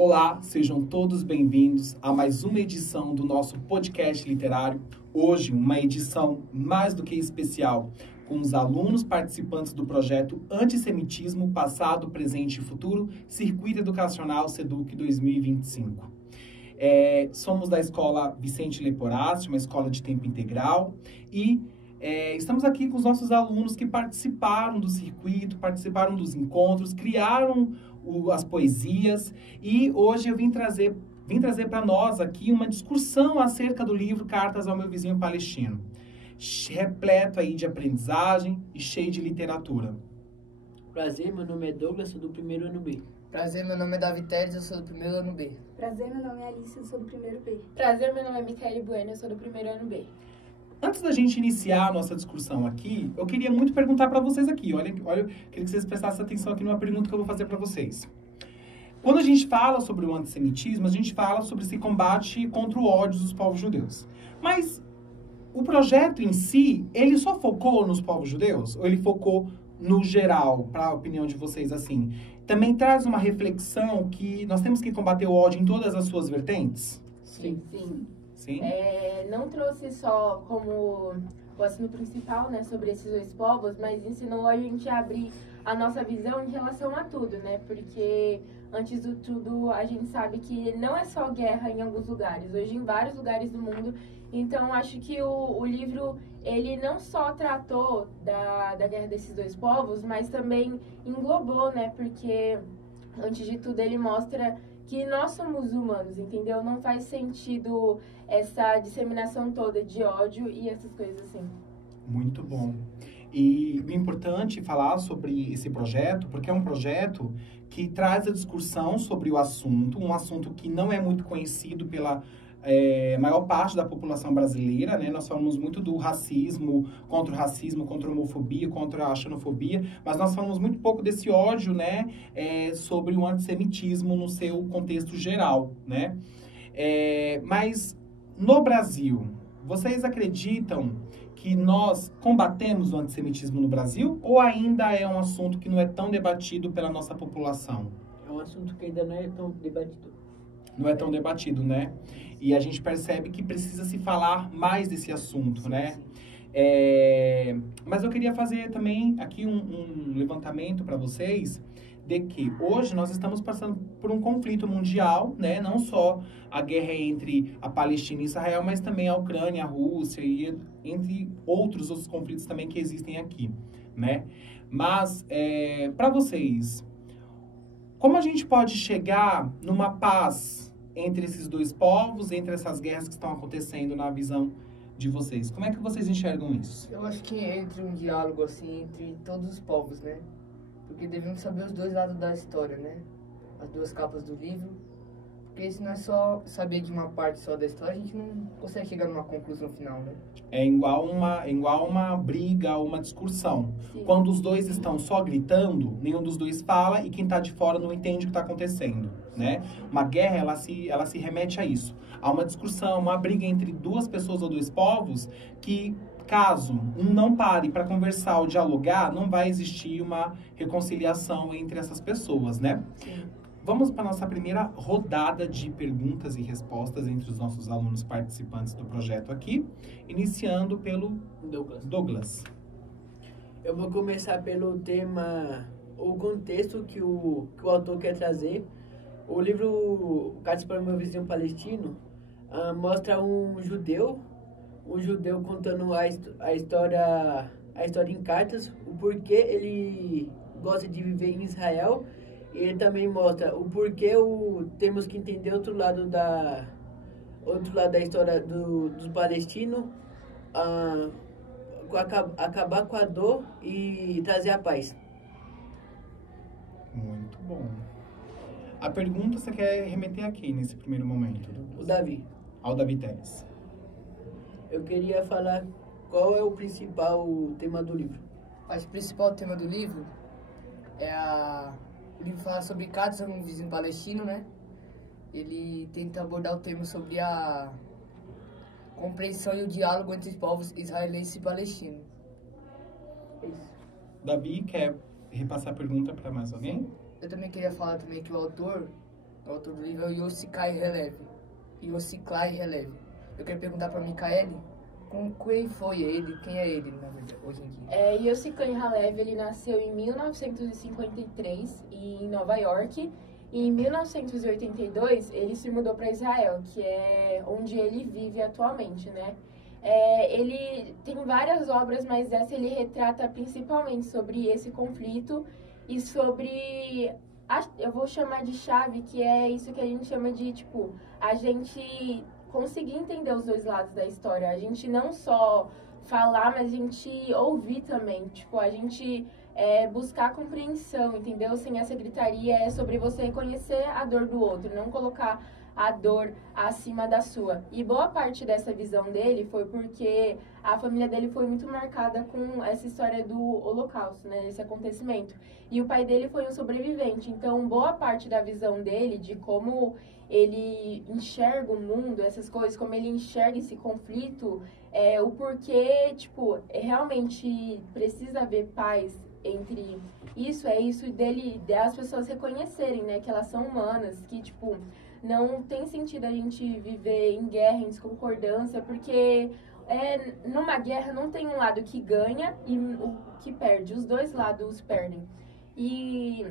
Olá, sejam todos bem-vindos a mais uma edição do nosso podcast literário. Hoje, uma edição mais do que especial, com os alunos participantes do projeto Antissemitismo, Passado, Presente e Futuro, Circuito Educacional SEDUC 2025. Somos da Escola Vicente Leporasti, uma escola de tempo integral, e estamos aqui com os nossos alunos que participaram do circuito, participaram dos encontros, criaram as poesias, e hoje eu vim trazer para nós aqui uma discussão acerca do livro Cartas ao Meu Vizinho Palestino, repleto aí de aprendizagem e cheio de literatura. Prazer, meu nome é Douglas, sou do primeiro ano B. Prazer, meu nome é Davi Teres, eu sou do primeiro ano B. Prazer, meu nome é Alice, eu sou do primeiro B. Prazer, meu nome é Micaele Bueno, eu sou do primeiro ano B. Antes da gente iniciar a nossa discussão aqui, eu queria muito perguntar para vocês aqui. Olha, queria que vocês prestassem atenção aqui numa pergunta que eu vou fazer para vocês. Quando a gente fala sobre o antissemitismo, a gente fala sobre esse combate contra o ódio dos povos judeus. Mas o projeto em si, ele só focou nos povos judeus? Ou ele focou no geral, para a opinião de vocês, assim? Também traz uma reflexão que nós temos que combater o ódio em todas as suas vertentes? Sim. Sim? Não trouxe só como o assunto principal, né, sobre esses dois povos, mas ensinou a gente a abrir a nossa visão em relação a tudo, né? Porque, antes de tudo, a gente sabe que não é só guerra em alguns lugares, hoje em vários lugares do mundo. Então, acho que o livro, ele não só tratou da guerra desses dois povos, mas também englobou, né? Porque, antes de tudo, ele mostra que nós somos humanos, entendeu? Não faz sentido essa disseminação toda de ódio e essas coisas assim. Muito bom. E o importante é falar sobre esse projeto, porque é um projeto que traz a discussão sobre o assunto, um assunto que não é muito conhecido pela maior parte da população brasileira, né? Nós falamos muito do racismo, contra a homofobia, contra a xenofobia, mas nós falamos muito pouco desse ódio, né? Sobre o antissemitismo no seu contexto geral, né? Mas no Brasil, vocês acreditam que nós combatemos o antissemitismo no Brasil, ou ainda é um assunto que não é tão debatido pela nossa população? É um assunto que ainda não é tão debatido. Não é tão debatido, né? E a gente percebe que precisa se falar mais desse assunto, né? Mas eu queria fazer também aqui um levantamento para vocês de que hoje nós estamos passando por um conflito mundial, né? Não só a guerra entre a Palestina e Israel, mas também a Ucrânia, a Rússia e entre outros conflitos também que existem aqui, né? Mas, para vocês, como a gente pode chegar numa paz entre esses dois povos, entre essas guerras que estão acontecendo na visão de vocês? Como é que vocês enxergam isso? Eu acho que entre um diálogo, assim, entre todos os povos, né? Porque devemos saber os dois lados da história, né? As duas capas do livro. Porque se nós só saber de uma parte só da história, a gente não consegue chegar numa conclusão final, né? É igual uma briga, uma discussão. Sim. Quando os dois estão só gritando, nenhum dos dois fala e quem está de fora não entende o que está acontecendo, né? Uma guerra, ela se remete a isso. A uma discussão, uma briga entre duas pessoas ou dois povos que, caso um não pare para conversar ou dialogar, não vai existir uma reconciliação entre essas pessoas, né? Sim. Vamos para a nossa primeira rodada de perguntas e respostas entre os nossos alunos participantes do projeto aqui, iniciando pelo Douglas. Eu vou começar pelo tema, o contexto que o autor quer trazer. O livro Cartas para o Meu Vizinho Palestino mostra um judeu contando a história em cartas, o porquê ele gosta de viver em Israel. Ele também mostra o porquê temos que entender outro lado da história dos palestinos, acabar com a dor e trazer a paz. Muito bom. A pergunta você quer remeter a quem nesse primeiro momento? O Davi. Ao Davi Teres. Eu queria falar qual é o principal tema do livro. Acho que o principal tema do livro O livro fala sobre Cartas a um Vizinho Palestino, né? Ele tenta abordar o tema sobre a compreensão e o diálogo entre os povos israelense e palestino. Isso. Davi, quer repassar a pergunta para mais alguém? Eu também queria falar também que o autor, O autor do livro é o Yossikai Releve. Eu quero perguntar para Micaele quem foi ele, quem é ele, na verdade, hoje em dia. Yossikai Halev, ele nasceu em 1953 em Nova York. E em 1982, ele se mudou para Israel, que é onde ele vive atualmente, né? Ele tem várias obras, mas essa ele retrata principalmente sobre esse conflito e sobre, eu vou chamar de chave, que é isso que a gente chama de, tipo, a gente conseguir entender os dois lados da história. A gente não só falar, mas a gente ouvir também. Tipo, a gente buscar compreensão, entendeu? Sem essa gritaria, é sobre você reconhecer a dor do outro, não colocar a dor acima da sua. E boa parte dessa visão dele foi porque a família dele foi muito marcada com essa história do Holocausto, né? Esse acontecimento. E o pai dele foi um sobrevivente. Então, boa parte da visão dele, de como ele enxerga o mundo, essas coisas, como ele enxerga esse conflito, o porquê, tipo, realmente precisa haver paz entre isso dele, das pessoas reconhecerem, né, que elas são humanas, que, tipo, não tem sentido a gente viver em guerra, em desconcordância, porque numa guerra não tem um lado que ganha e o que perde, os dois lados perdem. E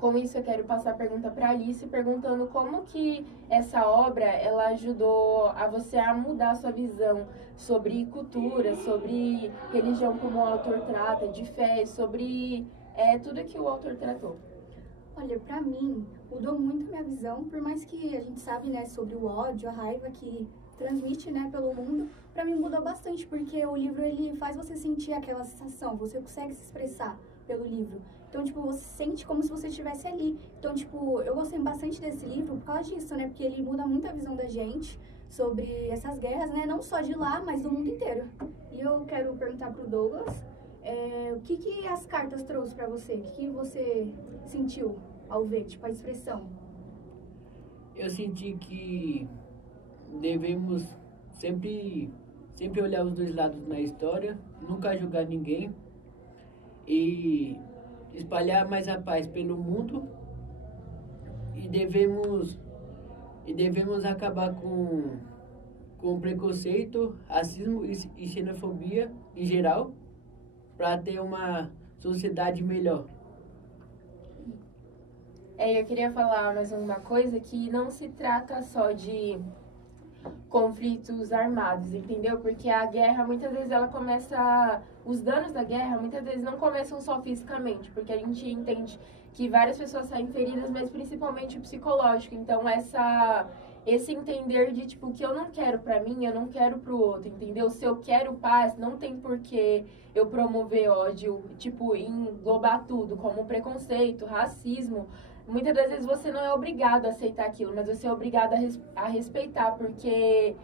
com isso eu quero passar a pergunta para Alice, perguntando como que essa obra ela ajudou a você a mudar a sua visão sobre cultura, sobre religião, como o autor trata, de fé, sobre tudo que o autor tratou. Olha, pra mim, mudou muito a minha visão, por mais que a gente sabe, né, sobre o ódio, a raiva que transmite, né, pelo mundo, pra mim mudou bastante, porque o livro, ele faz você sentir aquela sensação, você consegue se expressar pelo livro. Então, tipo, você sente como se você estivesse ali. Então, tipo, eu gostei bastante desse livro por causa disso, né, porque ele muda muito a visão da gente sobre essas guerras, né, não só de lá, mas do mundo inteiro. E eu quero perguntar pro Douglas, o que as cartas trouxe pra você? O que você sentiu ao ver, tipo, a expressão? Eu senti que devemos sempre olhar os dois lados na história, nunca julgar ninguém e espalhar mais a paz pelo mundo, e devemos acabar com preconceito, racismo e xenofobia em geral, para ter uma sociedade melhor. Eu queria falar mais uma coisa, que não se trata só de conflitos armados, entendeu? Porque a guerra, muitas vezes, ela começa... Os danos da guerra, muitas vezes, não começam só fisicamente, porque a gente entende que várias pessoas saem feridas, mas principalmente o psicológico. Então, esse entender de, tipo, o que eu não quero pra mim, eu não quero pro outro, entendeu? Se eu quero paz, não tem por que eu promover ódio, tipo, englobar tudo, como preconceito, racismo. Muitas das vezes você não é obrigado a aceitar aquilo, mas você é obrigado a respeitar, porque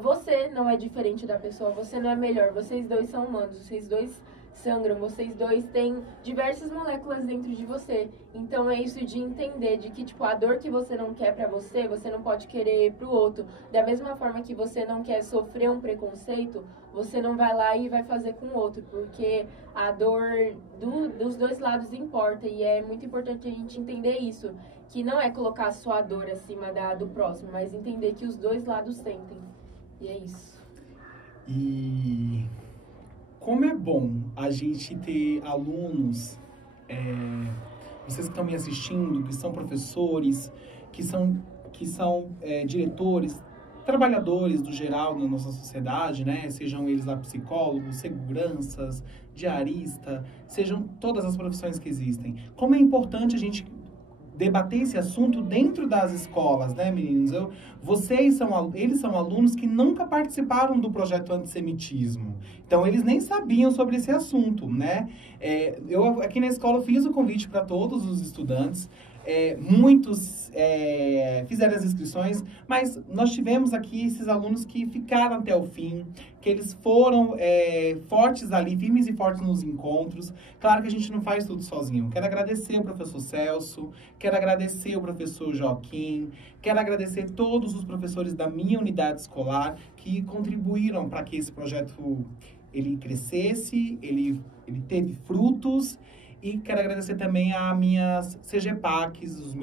você não é diferente da pessoa, você não é melhor, vocês dois são humanos, vocês dois sangram, vocês dois têm diversas moléculas dentro de você. Então é isso de entender de que, tipo, a dor que você não quer pra você, você não pode querer pro outro. Da mesma forma que você não quer sofrer um preconceito, você não vai lá e vai fazer com o outro, porque a dor dos dois lados importa, e é muito importante a gente entender isso, que não é colocar a sua dor acima do próximo, mas entender que os dois lados sentem. E é isso. E como é bom a gente ter alunos, vocês que estão me assistindo, que são professores, que são diretores, trabalhadores do geral na nossa sociedade, né? Sejam eles lá psicólogos, seguranças, diarista, sejam todas as profissões que existem. Como é importante a gente debater esse assunto dentro das escolas, né, meninos? Eles são alunos que nunca participaram do projeto antissemitismo. Então, eles nem sabiam sobre esse assunto, né? Eu, aqui na escola, fiz o convite para todos os estudantes. Muitos fizeram as inscrições, mas nós tivemos aqui esses alunos que ficaram até o fim, que eles foram fortes ali, firmes e fortes nos encontros. Claro que a gente não faz tudo sozinho. Quero agradecer o professor Celso, quero agradecer o professor Joaquim, quero agradecer todos os professores da minha unidade escolar que contribuíram para que esse projeto ele crescesse, ele teve frutos. E quero agradecer também a minhas CGPACs,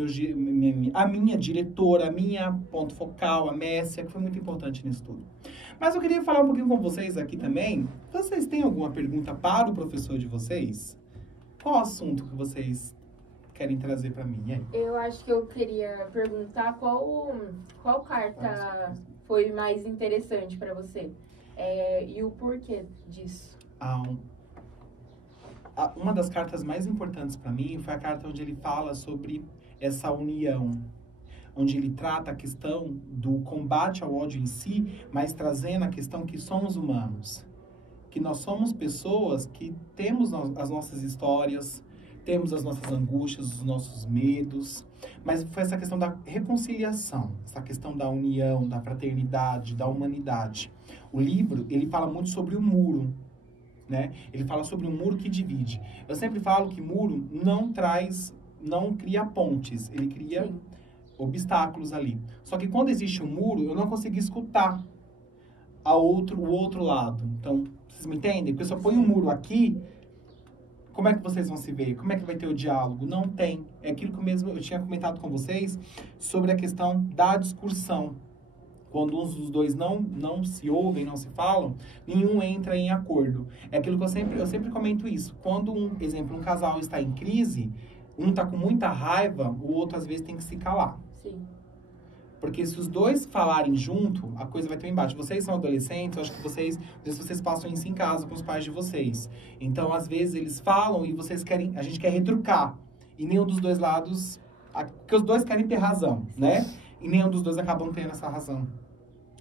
a minha diretora, a minha ponto focal, a Messia, que foi muito importante nisso tudo. Mas eu queria falar um pouquinho com vocês aqui também. Vocês têm alguma pergunta para o professor de vocês? Qual assunto que vocês querem trazer para mim? E aí? Eu acho que eu queria perguntar qual carta foi mais interessante para você e o porquê disso. Uma das cartas mais importantes para mim foi a carta onde ele fala sobre essa união, onde ele trata a questão do combate ao ódio em si, mas trazendo a questão que somos humanos, que nós somos pessoas que temos as nossas histórias, temos as nossas angústias, os nossos medos, mas foi essa questão da reconciliação, essa questão da união, da fraternidade, da humanidade. O livro, ele fala muito sobre o muro, né? Ele fala sobre um muro que divide. Eu sempre falo que muro não cria pontes, ele cria obstáculos ali. Só que quando existe um muro, eu não consigo escutar o outro lado. Então, vocês me entendem? Porque se eu ponho um muro aqui, como é que vocês vão se ver? Como é que vai ter o diálogo? Não tem. É aquilo que eu tinha comentado com vocês sobre a questão da discussão. Quando uns dos dois não se ouvem, não se falam, nenhum entra em acordo. É aquilo que eu sempre comento isso. Quando, um casal está em crise, um está com muita raiva, o outro às vezes tem que se calar. Sim. Porque se os dois falarem junto, a coisa vai ter um embate. Vocês são adolescentes, eu acho que vocês passam isso em casa com os pais de vocês. Então, às vezes, eles falam e a gente quer retrucar. E nenhum dos dois lados, porque os dois querem ter razão, né? E nenhum dos dois acabam tendo essa razão,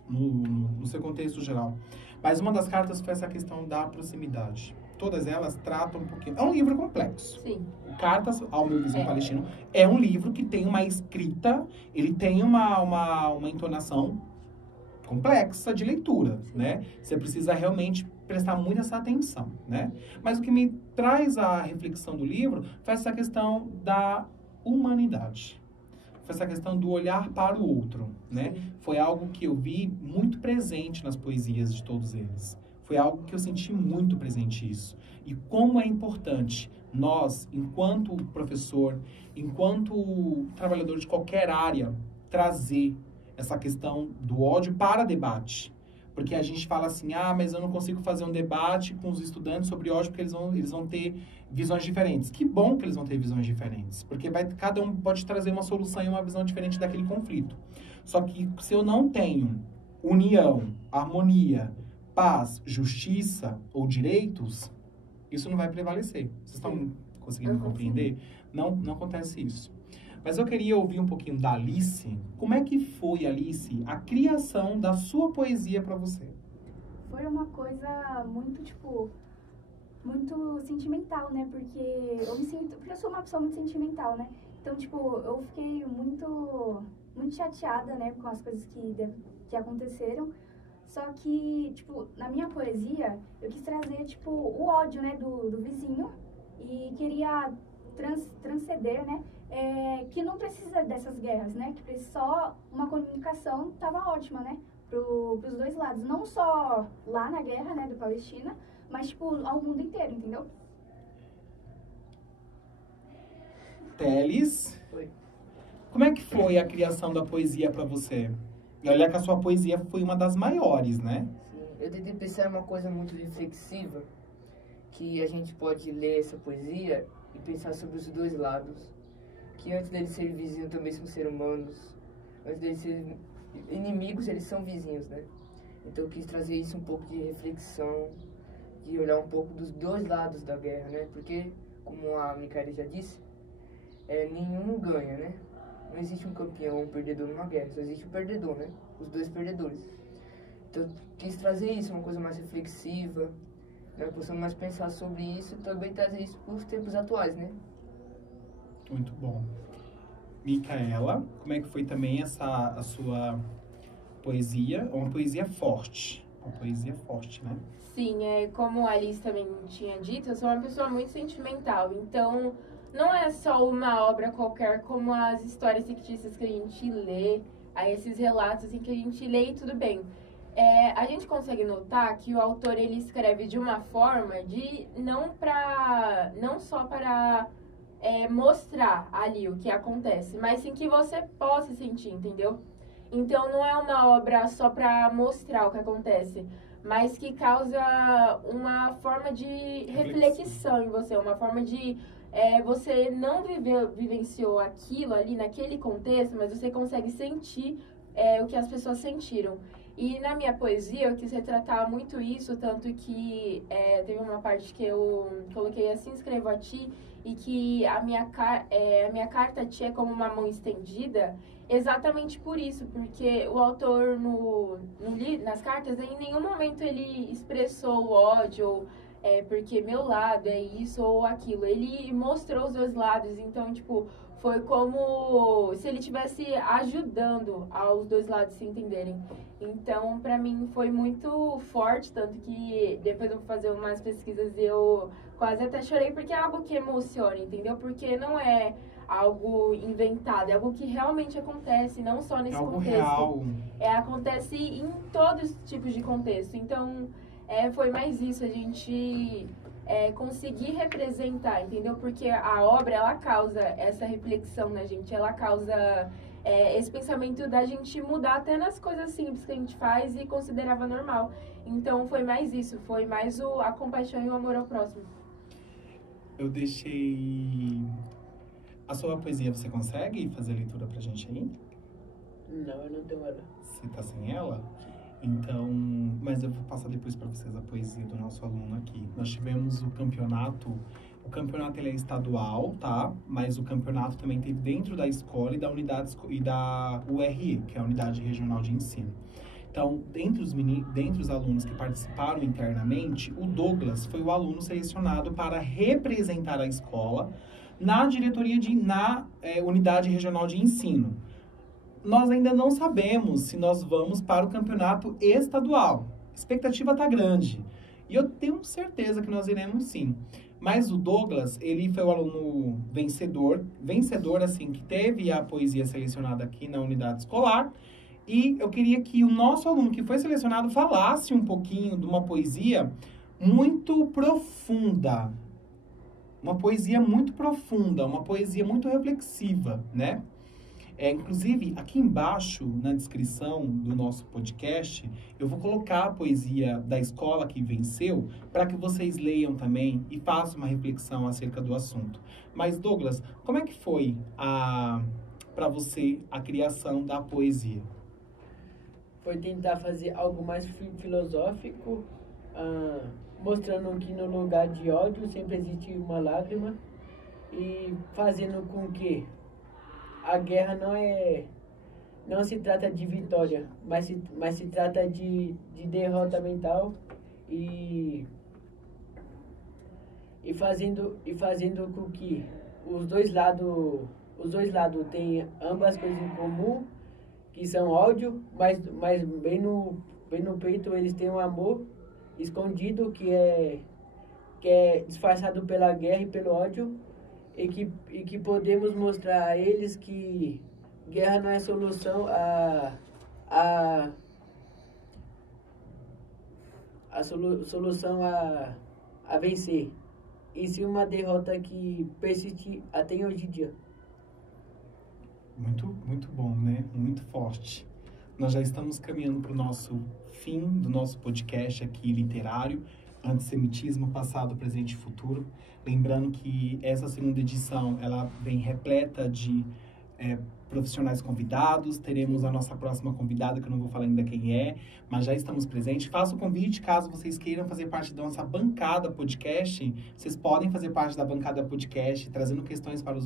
no seu contexto geral. Mas uma das cartas foi essa questão da proximidade. Todas elas tratam um pouquinho... É um livro complexo. Sim. Cartas ao meu vizinho palestino é um livro que tem uma escrita, ele tem uma entonação complexa de leitura, né? Você precisa realmente prestar muito essa atenção, né? Mas o que me traz a reflexão do livro foi essa questão da humanidade. Foi essa questão do olhar para o outro, né? Foi algo que eu vi muito presente nas poesias de todos eles. Foi algo que eu senti muito presente isso. E como é importante nós, enquanto professor, enquanto trabalhador de qualquer área, trazer essa questão do ódio para debate. Porque a gente fala assim, mas eu não consigo fazer um debate com os estudantes sobre ódio porque eles vão ter visões diferentes. Que bom que eles vão ter visões diferentes, porque cada um pode trazer uma solução e uma visão diferente daquele conflito. Só que se eu não tenho união, harmonia, paz, justiça ou direitos, isso não vai prevalecer. Vocês estão conseguindo compreender? Não acontece isso. Mas eu queria ouvir um pouquinho da Alice. Como é que foi, Alice, a criação da sua poesia para você? Foi uma coisa muito, muito sentimental, né? Porque eu sou uma pessoa muito sentimental, né? Então, eu fiquei muito chateada, né? Com as coisas que aconteceram. Só que, na minha poesia, eu quis trazer, o ódio, né? Do vizinho. E queria transcender, né? Que não precisa dessas guerras, né? Que só uma comunicação tava ótima, né? Pros dois lados. Não só lá na guerra, né? Da Palestina, mas, ao mundo inteiro, entendeu? Teles, como é que foi a criação da poesia para você? E olha que a sua poesia foi uma das maiores, né? Sim, eu tentei pensar em uma coisa muito reflexiva, que a gente pode ler essa poesia e pensar sobre os dois lados. Que antes deles serem vizinhos também são seres humanos. Antes deles serem inimigos, eles são vizinhos, né? Então eu quis trazer isso um pouco de reflexão, de olhar um pouco dos dois lados da guerra, né? Porque, como a Micaela já disse, nenhum ganha, né? Não existe um campeão ou um perdedor numa guerra, só existe um perdedor, né? Os dois perdedores. Então eu quis trazer isso, uma coisa mais reflexiva, né? Possamos mais pensar sobre isso e também trazer isso para os tempos atuais, né? Muito bom. Micaela, como é que foi também a sua poesia? Uma poesia forte. Uma poesia forte, né? Sim, como a Alice também tinha dito, eu sou uma pessoa muito sentimental. Então, não é só uma obra qualquer, como as histórias fictícias que a gente lê, aí esses relatos assim, que a gente lê e tudo bem. a gente consegue notar que o autor ele escreve de uma forma de não só para mostrar ali o que acontece, mas sim que você possa sentir, entendeu? Então não é uma obra só para mostrar o que acontece, mas que causa uma forma de reflexão em você, uma forma de você não vivenciou aquilo ali naquele contexto, mas você consegue sentir o que as pessoas sentiram. E na minha poesia eu quis retratar muito isso, tanto que teve uma parte que eu coloquei assim, escrevo a ti, e que a minha carta a ti é como uma mão estendida, exatamente por isso, porque o autor nas cartas, em nenhum momento ele expressou o ódio, porque meu lado é isso ou aquilo. Ele mostrou os dois lados, então, tipo, foi como se ele estivesse ajudando aos dois lados se entenderem. Então, pra mim, foi muito forte, tanto que depois eu vou fazer umas pesquisas e eu quase até chorei, porque é algo que emociona, entendeu? Porque não é algo inventado, é algo que realmente acontece, não só nesse algo contexto. Real. Acontece em todos os tipos de contexto. Então, foi mais isso, a gente conseguir representar, entendeu? Porque a obra, ela causa essa reflexão na gente, ela causa esse pensamento da gente mudar até nas coisas simples que a gente faz e considerava normal. Então, foi mais isso, foi mais a compaixão e o amor ao próximo. Eu deixei... A sua poesia, você consegue fazer a leitura pra gente aí? Não, eu não tenho ela. Você tá sem ela? Então, mas eu vou passar depois para vocês a poesia do nosso aluno aqui. Nós tivemos o campeonato ele é estadual, tá? Mas o campeonato também teve dentro da escola e da unidade e da URE, que é a Unidade Regional de Ensino. Então, dentre os alunos que participaram internamente, o Douglas foi o aluno selecionado para representar a escola na diretoria na Unidade Regional de Ensino. Nós ainda não sabemos se nós vamos para o campeonato estadual. A expectativa está grande. E eu tenho certeza que nós iremos sim. Mas o Douglas, ele foi o aluno vencedor assim, que teve a poesia selecionada aqui na unidade escolar. E eu queria que o nosso aluno que foi selecionado falasse um pouquinho de uma poesia muito profunda. Uma poesia muito profunda, uma poesia muito reflexiva, né? Inclusive, aqui embaixo, na descrição do nosso podcast, eu vou colocar a poesia da escola que venceu para que vocês leiam também e façam uma reflexão acerca do assunto. Mas, Douglas, como é que foi para você a criação da poesia? Foi tentar fazer algo mais filosófico, mostrando que no lugar de ódio sempre existe uma lágrima e fazendo com que a guerra não se trata de vitória, mas se trata de derrota mental e fazendo com que os dois lados tenham ambas coisas em comum, que são ódio, mas bem no peito eles têm um amor escondido que é disfarçado pela guerra e pelo ódio. E que podemos mostrar a eles que guerra não é solução solução a vencer, e sim uma derrota que persiste até hoje em dia. Muito, muito bom, né? Muito forte. Nós já estamos caminhando para o nosso fim do nosso podcast aqui literário, Antissemitismo, Passado, Presente e Futuro. Lembrando que essa segunda edição, ela vem repleta de profissionais convidados. Teremos a nossa próxima convidada, que eu não vou falar ainda quem é, mas já estamos presentes. Faço o convite, caso vocês queiram fazer parte da nossa bancada podcast, vocês podem fazer parte da bancada podcast, trazendo questões para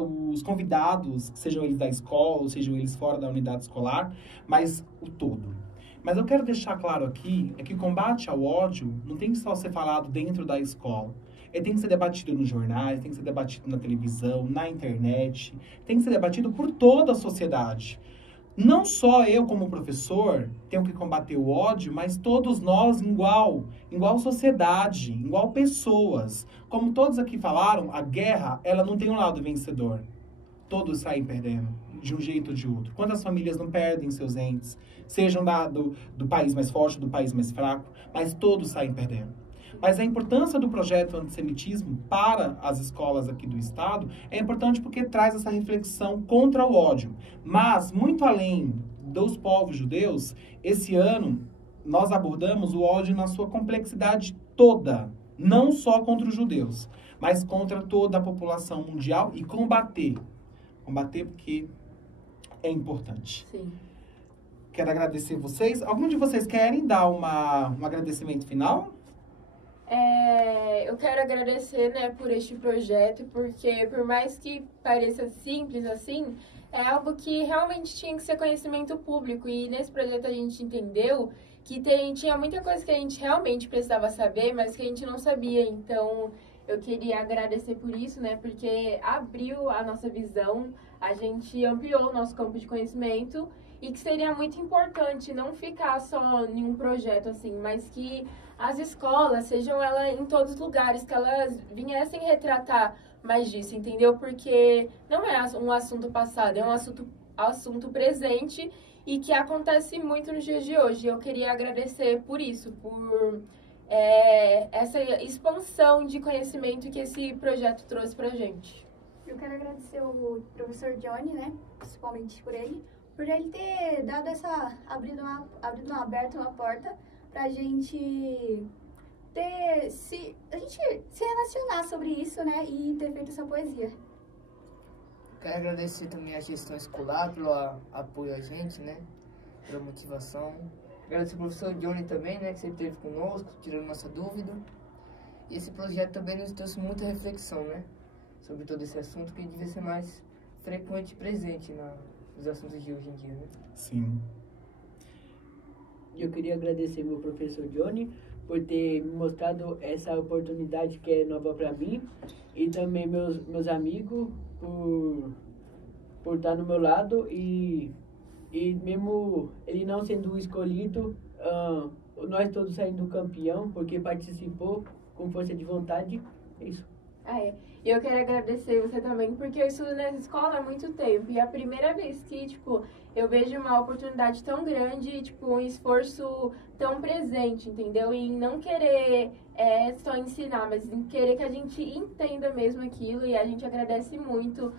os convidados, sejam eles da escola, ou sejam eles fora da unidade escolar, mas o todo. Mas eu quero deixar claro aqui, que o combate ao ódio não tem que só ser falado dentro da escola. Ele tem que ser debatido nos jornais, tem que ser debatido na televisão, na internet, tem que ser debatido por toda a sociedade. Não só eu, como professor, tenho que combater o ódio, mas todos nós igual sociedade, igual pessoas. Como todos aqui falaram, a guerra, ela não tem um lado vencedor. todos saem perdendo, de um jeito ou de outro. Quantas famílias não perdem seus entes, sejam do país mais forte, do país mais fraco, mas todos saem perdendo. Mas a importância do projeto Antissemitismo para as escolas aqui do Estado é importante porque traz essa reflexão contra o ódio. Mas, muito além dos povos judeus, esse ano nós abordamos o ódio na sua complexidade toda, não só contra os judeus, mas contra toda a população mundial e combater. Combater porque é importante. Sim. Quero agradecer vocês. Algum de vocês querem dar um agradecimento final? Eu quero agradecer, né, por este projeto, porque por mais que pareça simples assim, é algo que realmente tinha que ser conhecimento público. E nesse projeto a gente entendeu que tinha muita coisa que a gente realmente precisava saber, mas que a gente não sabia. Então, eu queria agradecer por isso, né, porque abriu a nossa visão, a gente ampliou o nosso campo de conhecimento e que seria muito importante não ficar só em um projeto assim, mas que as escolas, sejam elas em todos os lugares, que elas viessem retratar mais disso, entendeu? Porque não é um assunto passado, é um assunto presente e que acontece muito nos dias de hoje. Eu queria agradecer por isso, por essa expansão de conhecimento que esse projeto trouxe pra gente. Eu quero agradecer o professor Johnny, né, principalmente por ele ter dado aberto uma porta pra gente se relacionar sobre isso, né, e ter feito essa poesia. Quero agradecer também a gestão escolar pelo apoio a gente, né, pela motivação. Agradecer ao professor Johnny também, né, que sempre esteve conosco, tirando nossa dúvida. E esse projeto também nos trouxe muita reflexão, né, sobre todo esse assunto que devia ser mais frequente e presente nos assuntos de hoje em dia, né? Sim. Eu queria agradecer meu professor Johnny por ter me mostrado essa oportunidade que é nova para mim e também meus amigos por estar no meu lado e mesmo ele não sendo escolhido, nós todos saindo campeão porque participou com força de vontade. É isso. E eu quero agradecer você também, porque eu estudo nessa escola há muito tempo. E é a primeira vez que, eu vejo uma oportunidade tão grande, um esforço tão presente, entendeu? Em não querer só ensinar, mas em querer que a gente entenda mesmo aquilo. E a gente agradece muito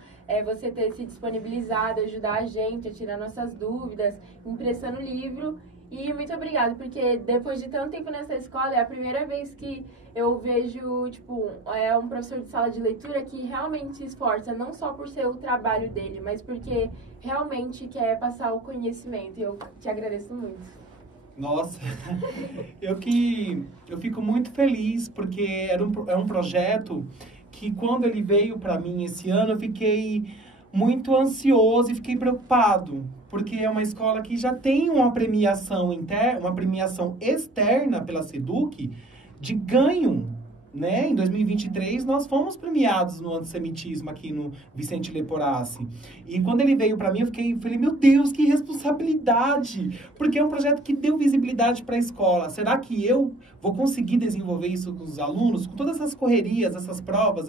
você ter se disponibilizado, ajudar a gente a tirar nossas dúvidas, impressando o livro. E muito obrigada, porque depois de tanto tempo nessa escola, é a primeira vez que eu vejo, um professor de sala de leitura que realmente se esforça, não só por ser o trabalho dele, mas porque realmente quer passar o conhecimento. E eu te agradeço muito. Nossa, eu fico muito feliz, porque é um projeto que quando ele veio para mim esse ano, eu fiquei muito ansioso e fiquei preocupado, porque é uma escola que já tem uma premiação externa pela SEDUC de ganho, né? Em 2023, nós fomos premiados no antissemitismo aqui no Vicente Leporassi. E quando ele veio para mim, eu falei, meu Deus, que responsabilidade! Porque é um projeto que deu visibilidade para a escola. Será que eu vou conseguir desenvolver isso com os alunos? Com todas essas correrias, essas provas,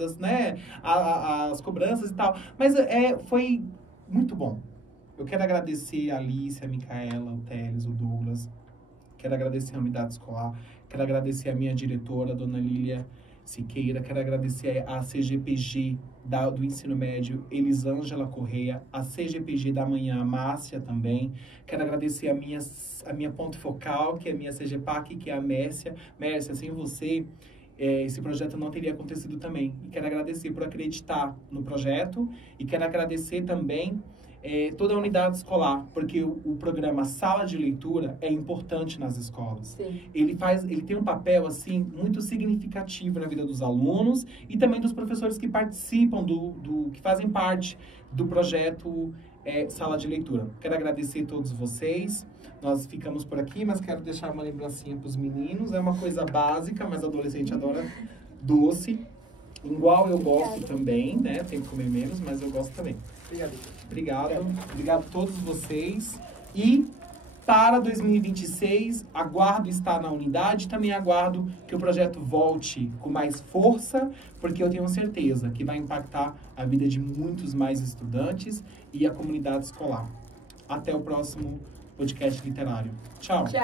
as cobranças e tal. Mas foi muito bom. Eu quero agradecer a Alice, a Micaela, o Teles, o Douglas. Quero agradecer a unidade escolar. Quero agradecer a minha diretora, a dona Lília Siqueira. Quero agradecer a CGPG do ensino médio, Elisângela Correia. A CGPG da manhã, a Márcia também. Quero agradecer a minha ponto focal, que é a minha CGPAC, que é a Mércia. Mércia, sem você, esse projeto não teria acontecido também. E quero agradecer por acreditar no projeto. E quero agradecer também toda a unidade escolar, porque o programa Sala de Leitura é importante nas escolas. Sim. Ele tem um papel, assim, muito significativo na vida dos alunos e também dos professores que participam, que fazem parte do projeto Sala de Leitura. Quero agradecer a todos vocês. Nós ficamos por aqui, mas quero deixar uma lembrancinha para os meninos. É uma coisa básica, mas adolescente adora doce. Igual eu gosto também, né? Tem que comer menos, mas eu gosto também. Obrigado. Obrigado a todos vocês. E para 2026, aguardo estar na unidade, também aguardo que o projeto volte com mais força, porque eu tenho certeza que vai impactar a vida de muitos mais estudantes e a comunidade escolar. Até o próximo podcast literário. Tchau! Tchau!